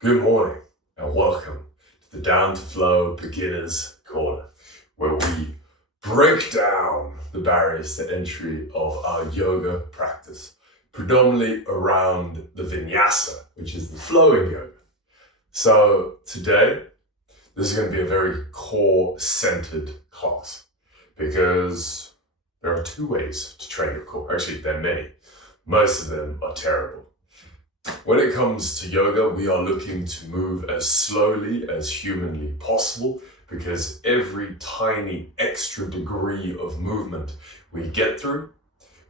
Good morning and welcome to the Down to Flow Beginners Corner, where we break down the barriers to entry of our yoga practice, predominantly around the vinyasa, which is the flowing yoga. So today, this is going to be a very core-centered class because there are two ways to train your core. Actually, there are many. Most of them are terrible. When it comes to yoga, we are looking to move as slowly as humanly possible because every tiny extra degree of movement we get through,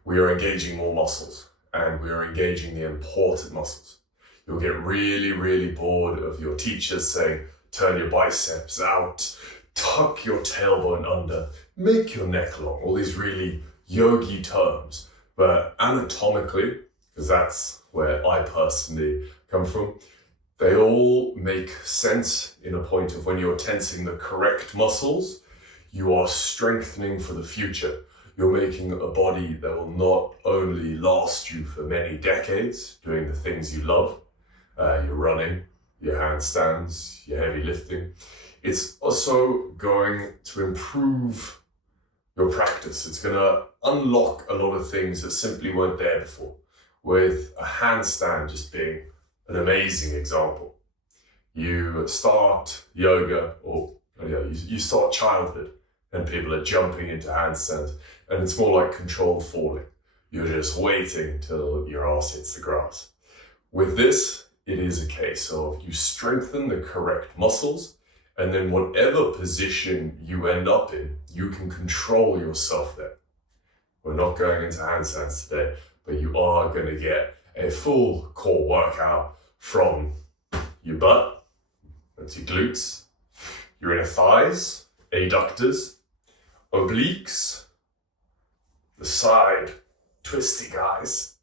we are engaging more muscles and we are engaging the important muscles. You'll get really, really bored of your teachers saying, turn your biceps out, tuck your tailbone under, make your neck long, all these really yogi terms. But anatomically, because that's where I personally come from, they all make sense in a point of when you're tensing the correct muscles, you are strengthening for the future. You're making a body that will not only last you for many decades doing the things you love, your running, your handstands, your heavy lifting. It's also going to improve your practice. It's going to unlock a lot of things that simply weren't there before, with a handstand just being an amazing example. You start yoga, or you start childhood, and people are jumping into handstands, and it's more like controlled falling. You're just waiting till your ass hits the grass. With this, it is a case of you strengthen the correct muscles, and then whatever position you end up in, you can control yourself there. We're not going into handstands today, but you are going to get a full core workout from your butt, that's your glutes, your inner thighs, adductors, obliques, the side twisty guys,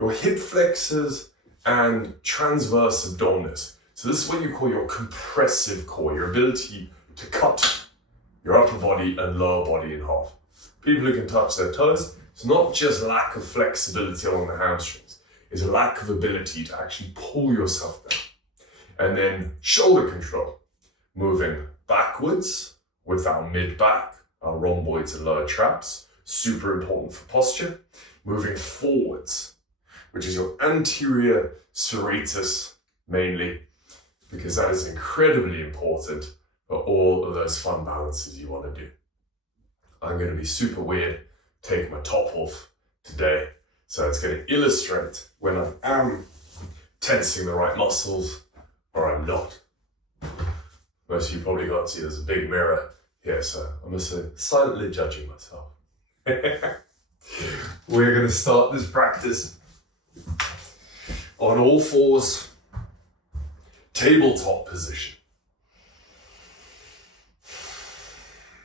your hip flexors and transverse abdominis. So this is what you call your compressive core, your ability to cut your upper body and lower body in half. People who can touch their toes, it's not just lack of flexibility along the hamstrings, it's a lack of ability to actually pull yourself down. And then shoulder control, moving backwards with our mid-back, our rhomboids and lower traps, super important for posture. Moving forwards, which is your anterior serratus mainly, because that is incredibly important for all of those fun balances you want to do. I'm going to be super weird, take my top off today, so it's going to illustrate when I am tensing the right muscles or I'm not. Most of you probably got to see there's a big mirror here, so I'm just silently judging myself. We're going to start this practice on all fours, tabletop position.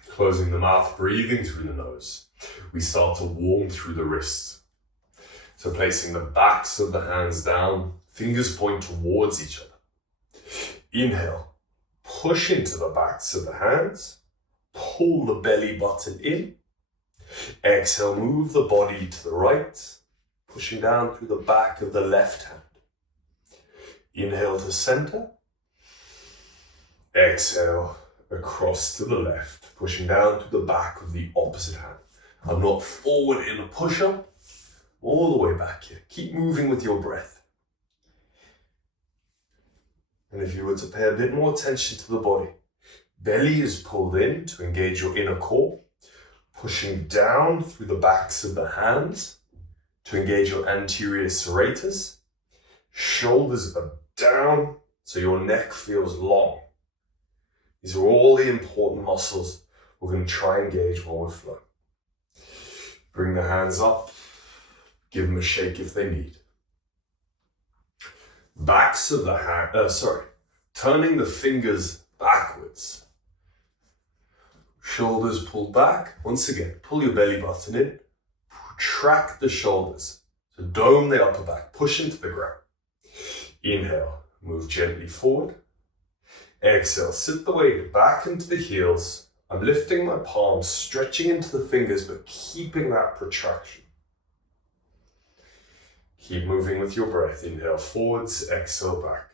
Closing the mouth, breathing through the nose. We start to warm through the wrists. So placing the backs of the hands down, fingers point towards each other. Inhale, push into the backs of the hands, pull the belly button in. Exhale, move the body to the right, pushing down through the back of the left hand. Inhale to center. Exhale, across to the left, pushing down to the back of the opposite hand. I'm not forward in a push-up, all the way back here. Keep moving with your breath. And if you were to pay a bit more attention to the body, belly is pulled in to engage your inner core, pushing down through the backs of the hands to engage your anterior serratus. Shoulders are down so your neck feels long. These are all the important muscles we're going to try and engage while we're flowing. Bring the hands up, give them a shake if they need. Backs of the hand, turning the fingers backwards. Shoulders pulled back. Once again, pull your belly button in, track the shoulders. So dome the upper back, push into the ground. Inhale, move gently forward. Exhale, sit the weight back into the heels. I'm lifting my palms, stretching into the fingers, but keeping that protraction. Keep moving with your breath. Inhale forwards, exhale back.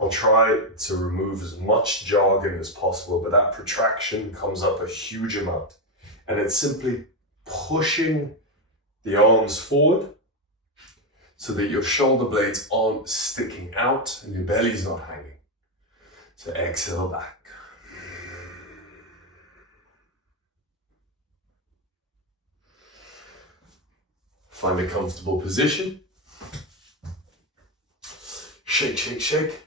I'll try to remove as much jargon as possible, but that protraction comes up a huge amount. And it's simply pushing the arms forward so that your shoulder blades aren't sticking out and your belly's not hanging. So exhale back. Find a comfortable position. Shake, shake, shake.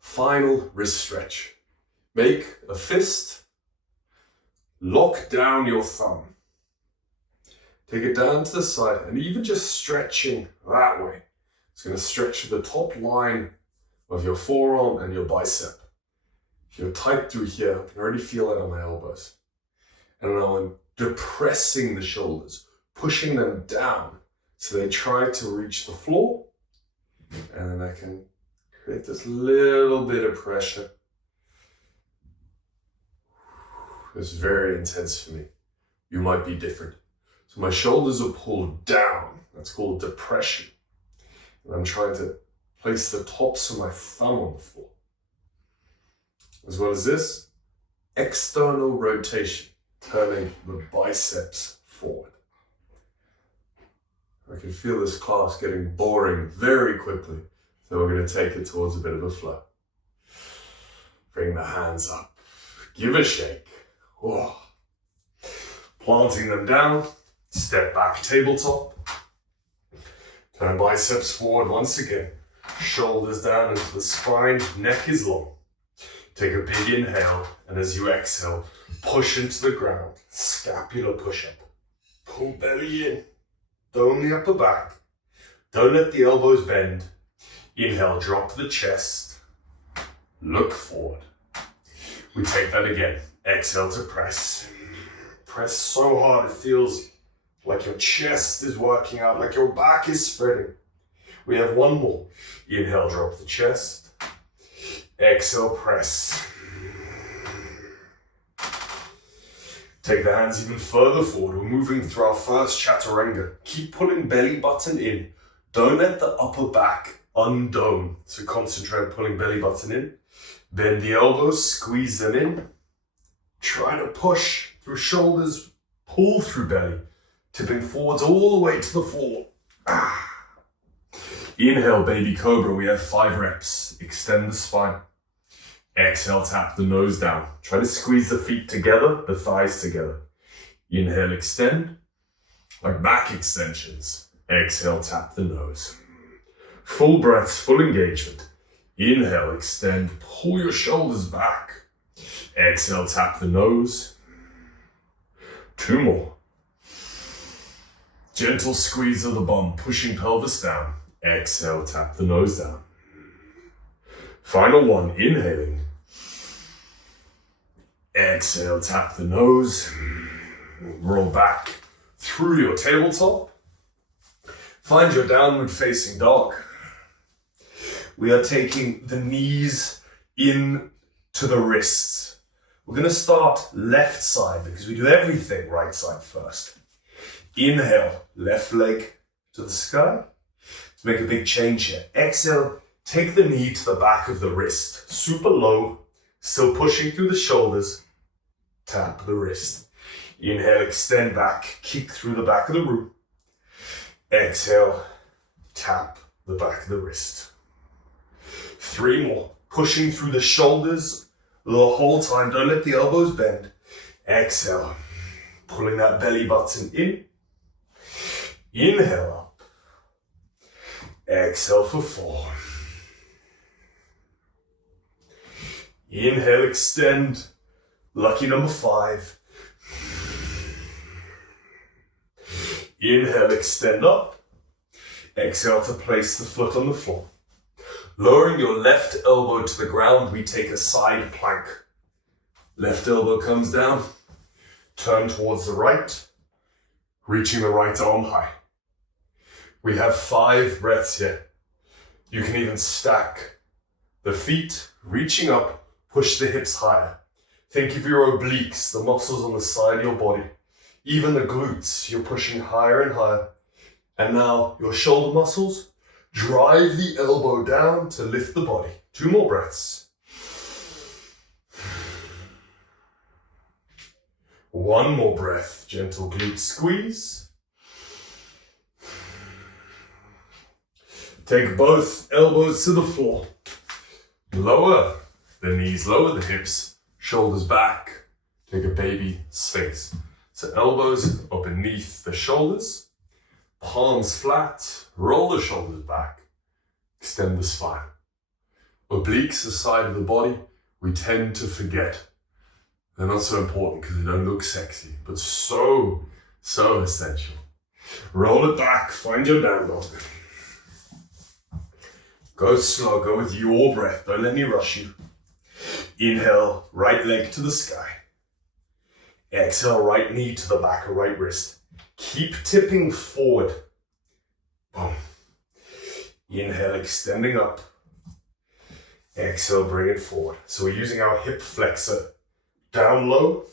Final wrist stretch. Make a fist. Lock down your thumb. Take it down to the side, and even just stretching that way, it's going to stretch the top line of your forearm and your bicep. If you're tight through here, I can already feel it on my elbows. And now I'm depressing the shoulders, pushing them down so they try to reach the floor. And then I can create this little bit of pressure. It's very intense for me. You might be different. So my shoulders are pulled down. That's called depression. And I'm trying to place the tops of my thumb on the floor. As well as this, external rotation, turning the biceps forward. I can feel this class getting boring very quickly, so we're going to take it towards a bit of a flow. Bring the hands up. Give a shake. Whoa. Planting them down. Step back, tabletop. Turn biceps forward once again. Shoulders down into the spine, neck is long. Take a big inhale, and as you exhale, push into the ground. Scapular push-up. Pull belly in. Don't the upper back. Don't let the elbows bend. Inhale, drop the chest. Look forward. We take that again. Exhale to press. Press so hard it feels like your chest is working out, like your back is spreading. We have one more. Inhale, drop the chest. Exhale, press. Take the hands even further forward. We're moving through our first chaturanga. Keep pulling belly button in. Don't let the upper back undome. So concentrate on pulling belly button in. Bend the elbows, squeeze them in. Try to push through shoulders, pull through belly. Tipping forwards all the way to the floor. Inhale, baby cobra. We have 5 reps. Extend the spine. Exhale, tap the nose down. Try to squeeze the feet together, the thighs together. Inhale, extend. Like back extensions. Exhale, tap the nose. Full breaths, full engagement. Inhale, extend. Pull your shoulders back. Exhale, tap the nose. 2 more. Gentle squeeze of the bum, pushing pelvis down. Exhale, tap the nose down. Final one, inhaling. Exhale, tap the nose. Roll back through your tabletop. Find your downward facing dog. We are taking the knees in to the wrists. We're going to start left side because we do everything right side first. Inhale, left leg to the sky. Let's make a big change here. Exhale, take the knee to the back of the wrist. Super low, still pushing through the shoulders. Tap the wrist. Inhale, extend back, kick through the back of the root. Exhale, tap the back of the wrist. 3 more, pushing through the shoulders the whole time. Don't let the elbows bend. Exhale, pulling that belly button in. Inhale up. Exhale for 4. Inhale, extend. Lucky number 5. Inhale, extend up. Exhale to place the foot on the floor. Lowering your left elbow to the ground, we take a side plank. Left elbow comes down. Turn towards the right. Reaching the right arm high. We have 5 breaths here. You can even stack the feet, reaching up, push the hips higher. Think of your obliques, the muscles on the side of your body. Even the glutes, you're pushing higher and higher. And now your shoulder muscles, drive the elbow down to lift the body. 2 more breaths. 1 more breath, gentle glute squeeze. Take both elbows to the floor. Lower the knees, lower the hips, shoulders back. Take a baby sphinx. So elbows up beneath the shoulders, palms flat, roll the shoulders back, extend the spine. Obliques, the side of the body, we tend to forget. They're not so important because they don't look sexy, but so essential. Roll it back, find your down dog. Go slow, go with your breath, don't let me rush you. Inhale, right leg to the sky. Exhale, right knee to the back of right wrist. Keep tipping forward. Boom. Inhale, extending up. Exhale, bring it forward. So we're using our hip flexor down low.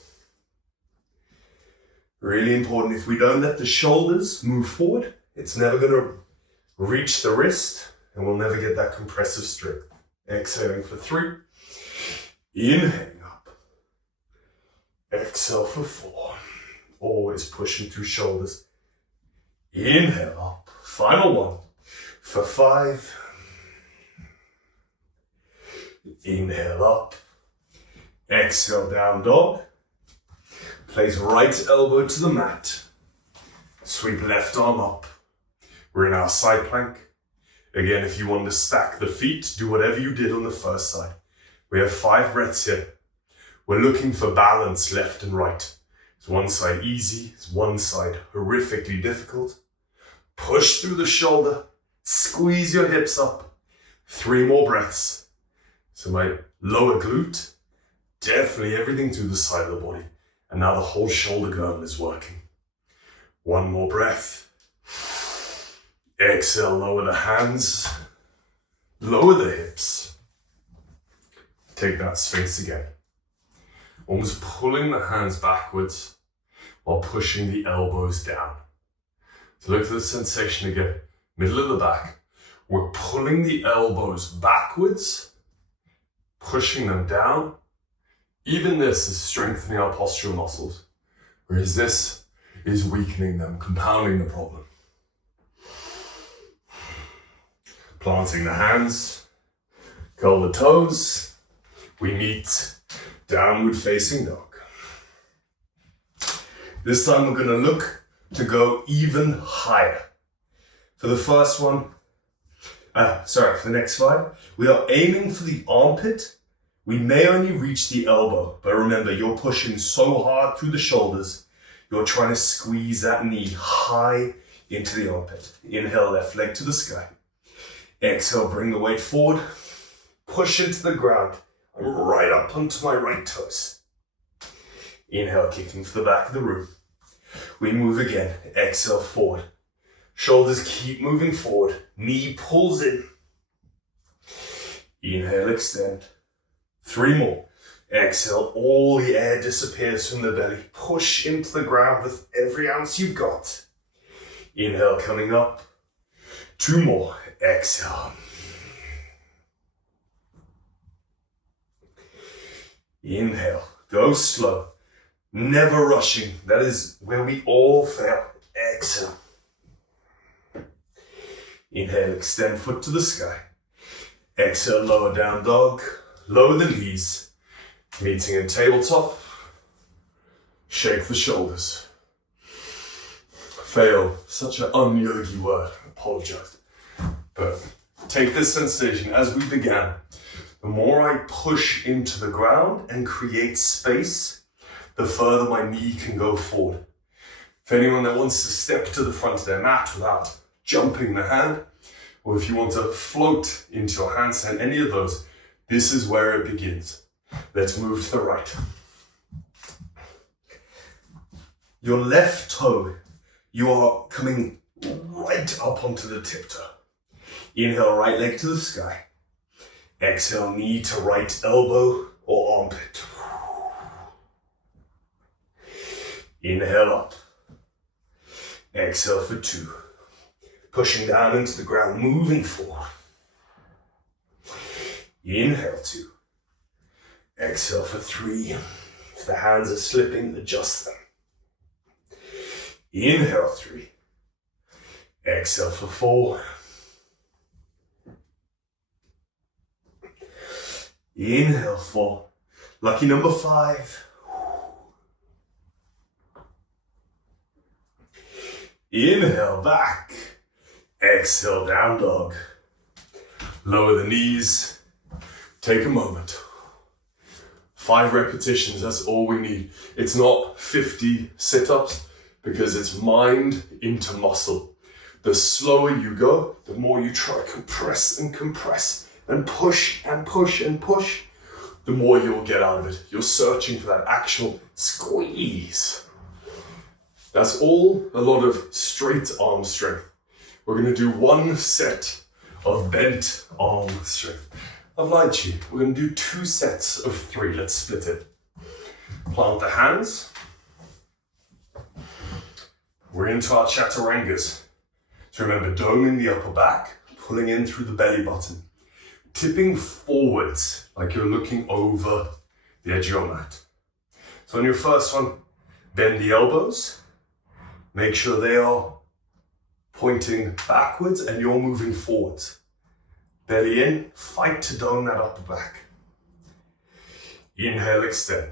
Really important, if we don't let the shoulders move forward, it's never gonna reach the wrist and we'll never get that compressive strength. Exhaling for 3. Inhaling up. Exhale for 4. Always pushing through shoulders. Inhale up. Final 1 for 5. Inhale up. Exhale, down dog. Place right elbow to the mat. Sweep left arm up. We're in our side plank. Again, if you want to stack the feet, do whatever you did on the first side. We have 5 breaths here. We're looking for balance left and right. It's one side easy, it's one side horrifically difficult. Push through the shoulder, squeeze your hips up. 3 more breaths. So my lower glute, definitely everything through the side of the body. And now the whole shoulder girdle is working. 1 more breath. Exhale, lower the hands, lower the hips. Take that Sphinx again. Almost pulling the hands backwards while pushing the elbows down. So look at the sensation again. Middle of the back. We're pulling the elbows backwards, pushing them down. Even this is strengthening our postural muscles, whereas this is weakening them, compounding the problem. Planting the hands, curl the toes. We meet downward facing dog. This time we're gonna look to go even higher. For the first one, for the next 5, we are aiming for the armpit. We may only reach the elbow, but remember, you're pushing so hard through the shoulders, you're trying to squeeze that knee high into the armpit. Inhale, left leg to the sky. Exhale, bring the weight forward, push into the ground, and right up onto my right toes. Inhale, kicking for the back of the room. We move again, exhale, forward. Shoulders keep moving forward, knee pulls in. Inhale, extend. 3 more. Exhale, all the air disappears from the belly. Push into the ground with every ounce you've got. Inhale, coming up. 2 more. Exhale. Inhale. Go slow. Never rushing. That is where we all fail. Exhale. Inhale, extend foot to the sky. Exhale, lower down dog. Lower the knees. Meeting in tabletop. Shake the shoulders. Fail. Such an un-yogi word. Apologize. But take this sensation as we began. The more I push into the ground and create space, the further my knee can go forward. For anyone that wants to step to the front of their mat without jumping the hand, or if you want to float into your handstand, any of those, this is where it begins. Let's move to the right. Your left toe, you are coming right up onto the tip toe. Inhale, right leg to the sky. Exhale, knee to right elbow or armpit. Inhale up. Exhale for 2. Pushing down into the ground, moving forward. Inhale 2. Exhale for 3. If the hands are slipping, adjust them. Inhale 3. Exhale for 4. Inhale 4. Lucky number 5. Inhale back. Exhale down dog. Lower the knees. Take a moment. 5 repetitions, that's all we need. It's not 50 sit-ups because it's mind into muscle. The slower you go, the more you try to compress and compress and push and push and push, the more you'll get out of it. You're searching for that actual squeeze. That's all a lot of straight arm strength. We're gonna do 1 set of bent arm strength. I've lied to you. We're going to do 2 sets of 3. Let's split it. Plant the hands. We're into our chaturangas. So remember, doming the upper back, pulling in through the belly button, tipping forwards like you're looking over the edge of your mat. So on your first one, bend the elbows. Make sure they are pointing backwards and you're moving forwards. Belly in, fight to dome that upper back. Inhale, extend.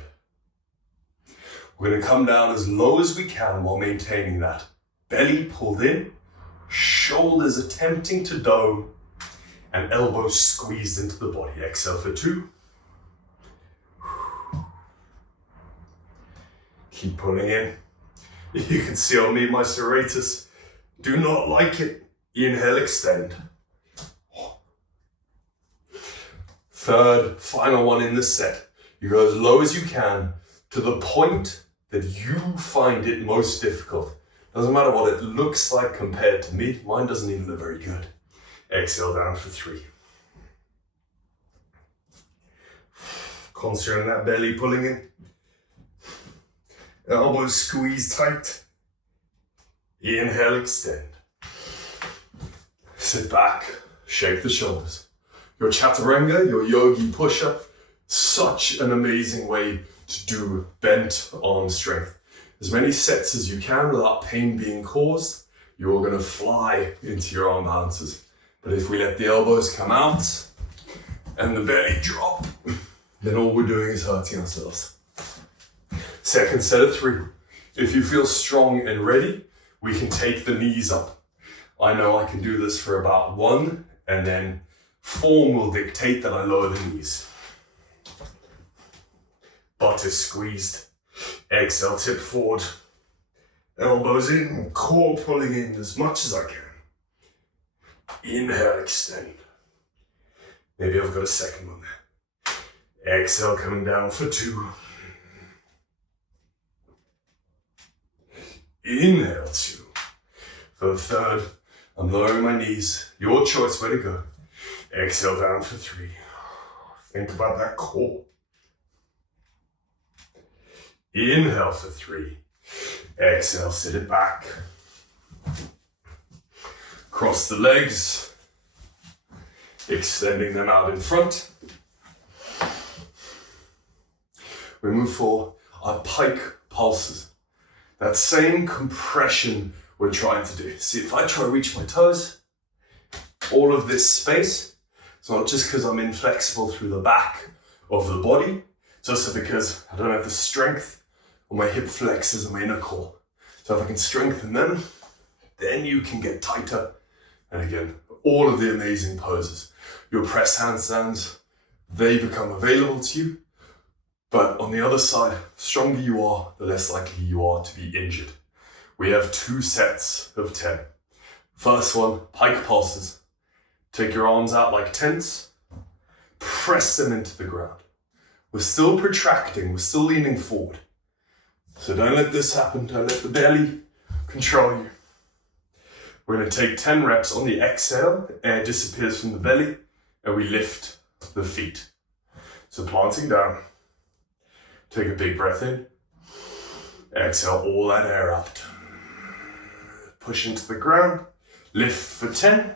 We're going to come down as low as we can while maintaining that. Belly pulled in, shoulders attempting to dome, and elbows squeezed into the body. Exhale for 2. Keep pulling in. You can see on me, my serratus. Do not like it. Inhale, extend. 3rd, final one in this set. You go as low as you can to the point that you find it most difficult. Doesn't matter what it looks like compared to me. Mine doesn't even look very good. Exhale down for 3. Concentrate on that belly pulling in. Elbows squeeze tight. Inhale, extend. Sit back, shake the shoulders. Your chaturanga, your yogi push-up, such an amazing way to do bent arm strength. As many sets as you can without pain being caused, you're going to fly into your arm balances. But if we let the elbows come out and the belly drop, then all we're doing is hurting ourselves. Second set of 3. If you feel strong and ready, we can take the knees up. I know I can do this for about 1, and then form will dictate that I lower the knees. Butt is squeezed. Exhale, tip forward. Elbows in, core pulling in as much as I can. Inhale, extend. Maybe I've got a second one there. Exhale, coming down for 2. Inhale, 2. For the 3rd, I'm lowering my knees. Your choice where to go. Exhale down for 3. Think about that core. Inhale for 3. Exhale, sit it back. Cross the legs. Extending them out in front. We move for our pike pulses. That same compression we're trying to do. See, if I try to reach my toes, all of this space, it's not just because I'm inflexible through the back of the body, it's also because I don't have the strength on my hip flexors and my inner core. So if I can strengthen them, then you can get tighter. And again, all of the amazing poses. Your press handstands, they become available to you. But on the other side, the stronger you are, the less likely you are to be injured. We have 2 sets of 10. First one, pike pulses. Take your arms out like tents, press them into the ground. We're still protracting, we're still leaning forward. So don't let this happen, don't let the belly control you. We're going to take 10 reps on the exhale, air disappears from the belly, and we lift the feet. So planting down, take a big breath in, exhale all that air out. Push into the ground, lift for 10,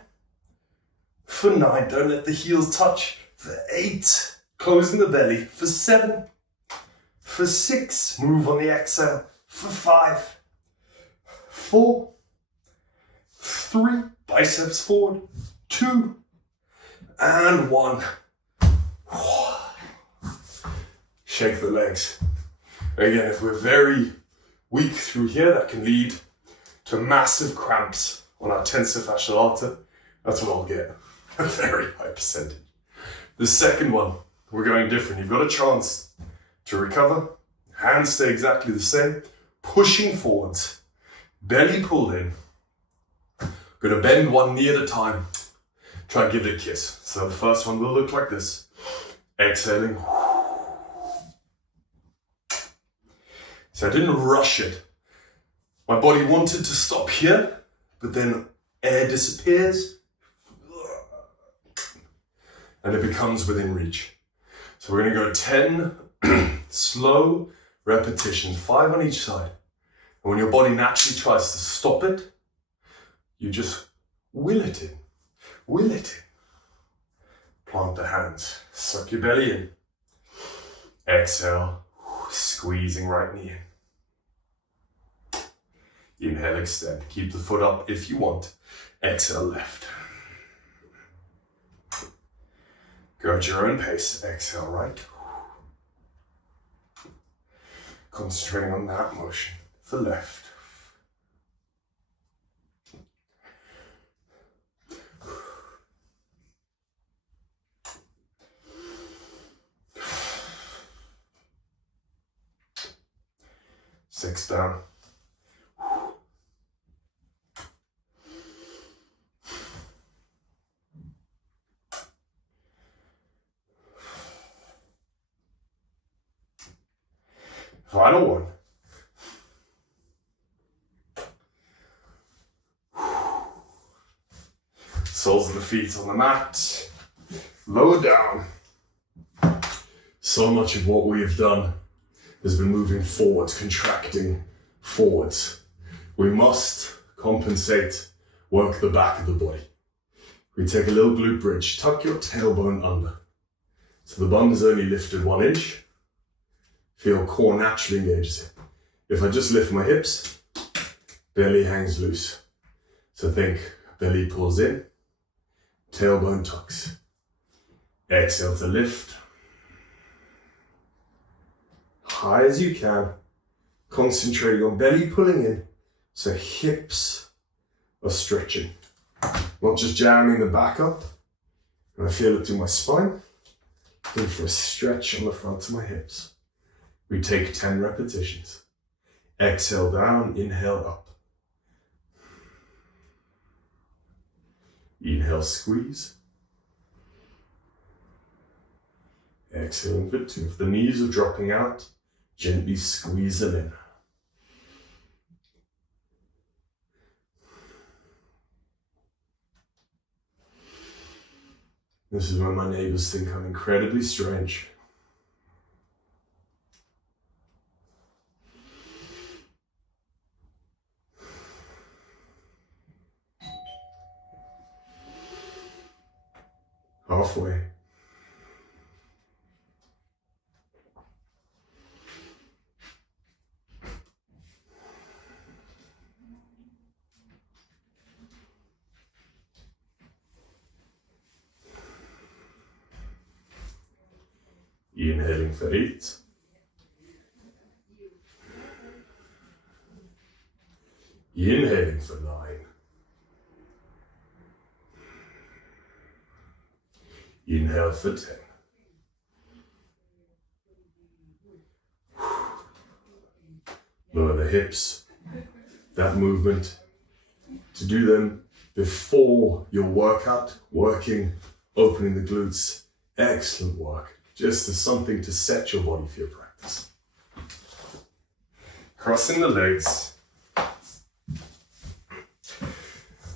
for 9, don't let the heels touch, For 8, closing the belly. For 7, for 6, move on the exhale. For 5, 4, 3, biceps forward. 2, and 1. Shake the legs. Again, if we're very weak through here, that can lead to massive cramps on our tensor fascial lata. That's what I'll get, a very high percentage. The second one, we're going different. You've got a chance to recover. Hands stay exactly the same. Pushing forwards, belly pulled in. Gonna bend one knee at a time. Try and give it a kiss. So the first one will look like this. Exhaling. So I didn't rush it. My body wanted to stop here, but then air disappears and it becomes within reach. So we're gonna go 10 slow repetitions, 5 on each side. And when your body naturally tries to stop it, you just will it in. Will it in. Plant the hands, suck your belly in. Exhale, squeezing right knee in. Inhale, extend. Keep the foot up if you want. Exhale, left. Go at your own pace. Exhale, right. Concentrating on that motion. For left. Six down. Final one. Soles of the feet on the mat. Lower down. So much of what we have done has been moving forwards, contracting forwards. We must compensate, work the back of the body. We take a little glute bridge, tuck your tailbone under. So the bum is only lifted 1 inch. Feel core naturally engages. If I just lift my hips, belly hangs loose. So think belly pulls in, tailbone tucks. Exhale to lift. High as you can, concentrating on belly pulling in, so hips are stretching. Not just jamming the back up, and I feel it through my spine. Looking for a stretch on the front of my hips. We take 10 repetitions. Exhale down, inhale up. Inhale, squeeze. Exhaling for 2. If the knees are dropping out, gently squeeze them in. This is when my neighbors think I'm incredibly strange. Halfway. Inhaling for 8. Inhaling for 9. Inhale for 10. Lower the hips. That movement, to do them before your workout, working, opening the glutes. Excellent work. Just as something to set your body for your practice. Crossing the legs.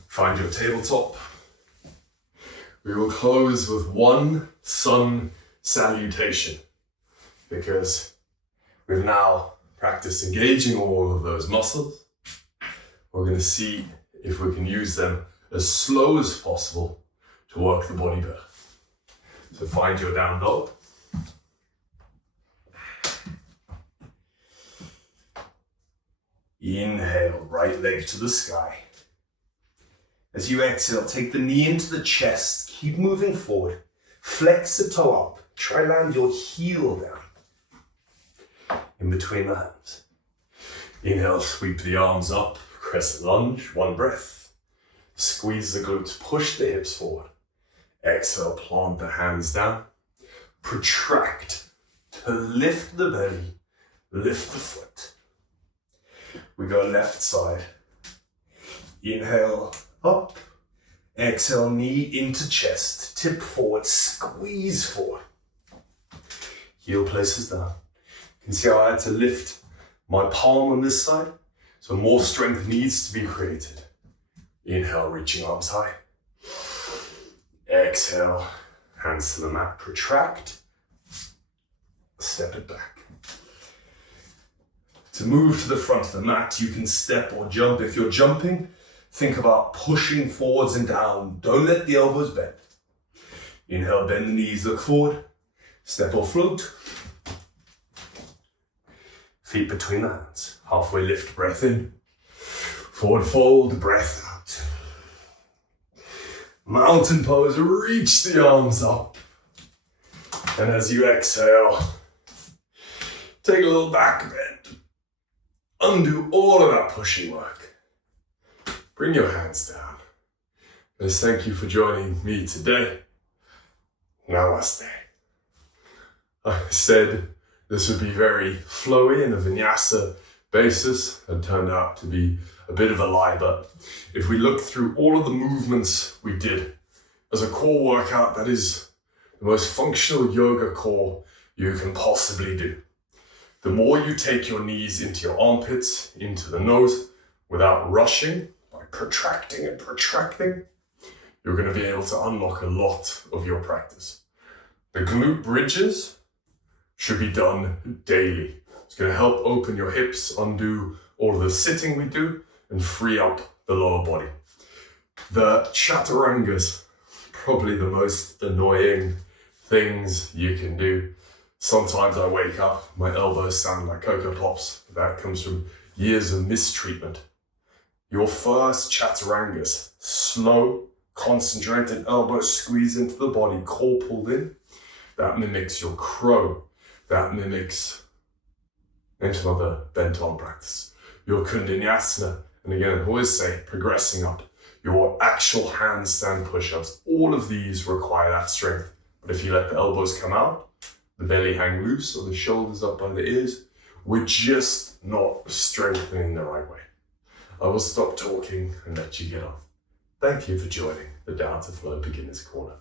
Find your tabletop. We will close with 1 sun salutation because we've now practiced engaging all of those muscles. We're going to see if we can use them as slow as possible to work the body better. So find your down dog. Inhale, right leg to the sky. As you exhale, take the knee into the chest. Keep moving forward. Flex the toe up. Try land your heel down. In between the hands. Inhale, sweep the arms up. Crescent lunge, one breath. Squeeze the glutes, push the hips forward. Exhale, plant the hands down. Protract to lift the belly, lift the foot. We go left side. Inhale, up. Exhale, knee into chest. Tip forward, squeeze forward. Heel places down. You can see how I had to lift my palm on this side. So more strength needs to be created. Inhale, reaching arms high. Exhale, hands to the mat, protract. Step it back. To move to the front of the mat, you can step or jump. If you're jumping, think about pushing forwards and down. Don't let the elbows bend. Inhale, bend the knees, look forward. Step or float. Feet between the hands. Halfway lift, breath in. Forward fold, breath out. Mountain pose, reach the arms up. And as you exhale, take a little back bend. Undo all of that pushing work. Bring your hands down. Guys, thank you for joining me today. Namaste. I said this would be very flowy in a vinyasa basis. It turned out to be a bit of a lie, but if we look through all of the movements we did as a core workout, that is the most functional yoga core you can possibly do. The more you take your knees into your armpits, into the nose, without rushing, by protracting and protracting, you're going to be able to unlock a lot of your practice. The glute bridges should be done daily. It's going to help open your hips, undo all of the sitting we do, and free up the lower body. The chaturangas, probably the most annoying things you can do. Sometimes I wake up, my elbows sound like Cocoa Pops. That comes from years of mistreatment. Your first chaturangas, slow, concentrated elbows squeeze into the body, core pulled in. That mimics your crow. That mimics into another bent arm practice. Your Kundalini, and again, I always say, progressing up. Your actual handstand push-ups, all of these require that strength. But if you let the elbows come out, the belly hang loose or the shoulders up by the ears, we're just not strengthening the right way. I will stop talking and let you get on. Thank you for joining the Down to Flow Beginners Corner.